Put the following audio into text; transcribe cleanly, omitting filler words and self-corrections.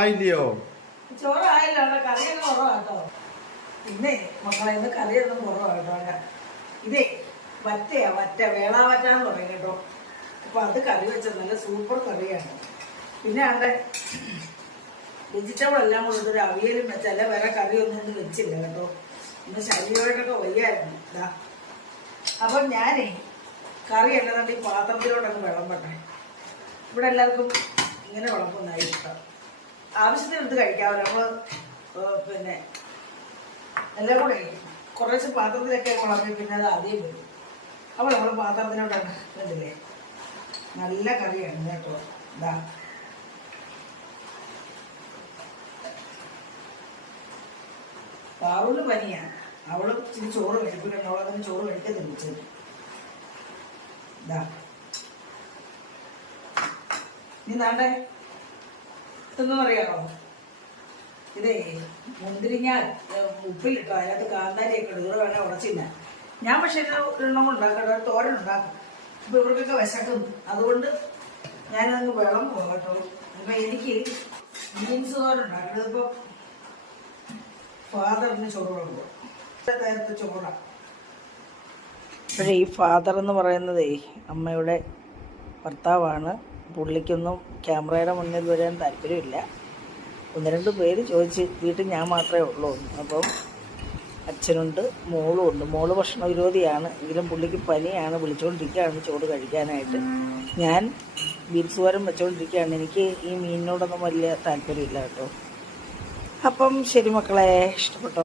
ആയില്ലയോ? ചോറായില്ല, അവിടെ കറിയൊക്കെ കുറവാട്ടോ. പിന്നെ മക്കളെ ഇന്ന് കറിയൊന്നും കുറവാട്ടോ. ഇതേ വറ്റ വേളാവറ്റാന്ന് പറയും കേട്ടോ. അപ്പൊ അത് കറി വെച്ചത് നല്ല സൂപ്പർ കറിയാണ്. പിന്നെ അവിടെ വെജിറ്റബിൾ എല്ലാം കൊടുത്തൊരു അവിയലും വെച്ചല്ല, വേറെ കറിയൊന്നും ഒന്നും വെച്ചില്ല കേട്ടോ. ഇന്ന് ശരീരമായിട്ടൊക്കെ വയ്യായിരുന്നു. ഇതാ അപ്പം ഞാനേ കറി എല്ലാം ഈ പാത്രത്തിലോട്ടൊക്കെ വിളമ്പട്ടെ. ഇവിടെ എല്ലാവർക്കും ഇങ്ങനെ വിളമ്പുന്നതായി ഇഷ്ടം. ആവശ്യത്തിന് എടുത്ത് കഴിക്കാമല്ലോ നമ്മൾ. പിന്നെ എല്ലാം കൂടെ കുറച്ച് പാത്രത്തിലൊക്കെ വിളമ്പി പിന്നെ അത് ആദ്യം വരും. അപ്പോൾ നമ്മൾ പാത്രത്തിലോട്ടാണ് കണ്ടില്ലേ. നല്ല കറിയാണ് കേട്ടോ. ഇതാ പാറുവിന് പനിയാണ്. അവളും ഇച്ചിരി ചോറ് കഴിപ്പിക്കണം. അവളതിന് ചോറ് കഴിക്കത്തില്ല ഉച്ചയ്ക്ക്. ഇതാ നീ നാണ്ടേ ഇതൊന്നും അറിയാമോ? ഇതേ മുന്തിരിങ്ങ ഉപ്പിലിട്ടോ, അതിനകത്ത് കാന്താരിയൊക്കെ ഇടും. ഇവിടെ വേണേൽ ഉടച്ചില്ല. ഞാൻ പക്ഷേ എണ്ണം ഉണ്ടാക്കട്ടെ, ഒരു തോരൻ ഉണ്ടാക്കും. ഇപ്പം ഇവർക്കൊക്കെ വിശക്കുന്നു, അതുകൊണ്ട് ഞാനതങ്ങ് വെള്ളം പോകട്ടോ. അപ്പം എനിക്ക് ബീൻസ് തോരൻ ഉണ്ടാക്കണം. ഇതിപ്പോൾ ഫാദറിന് ചോറ് വിളമ്പോ നേരത്തെ ചോറാണ്. പക്ഷേ ഈ ഫാദർ എന്ന് പറയുന്നതേ അമ്മയുടെ ഭർത്താവാണ്. പുള്ളിക്കൊന്നും ക്യാമറയുടെ മുന്നിൽ വരാൻ താല്പര്യമില്ല. 1-2 പേര് ചോദിച്ച് വീട്ടിൽ ഞാൻ മാത്രമേ ഉള്ളൂ. അപ്പം അച്ഛനുണ്ട്, മോളും ഉണ്ട്. മോള് ഭക്ഷണ വിരോധിയാണ്, എങ്കിലും പുള്ളിക്ക് പനിയാണ്. വിളിച്ചുകൊണ്ടിരിക്കുകയാണ് ചോറ് കഴിക്കാനായിട്ട്. ഞാൻ ബീൻസ് തോരൻ വെച്ചുകൊണ്ടിരിക്കുകയാണ്. എനിക്ക് ഈ മീനിനോടൊന്നും വലിയ താല്പര്യമില്ല കേട്ടോ. അപ്പം ശരി മക്കളെ, ഇഷ്ടപ്പെട്ടോ?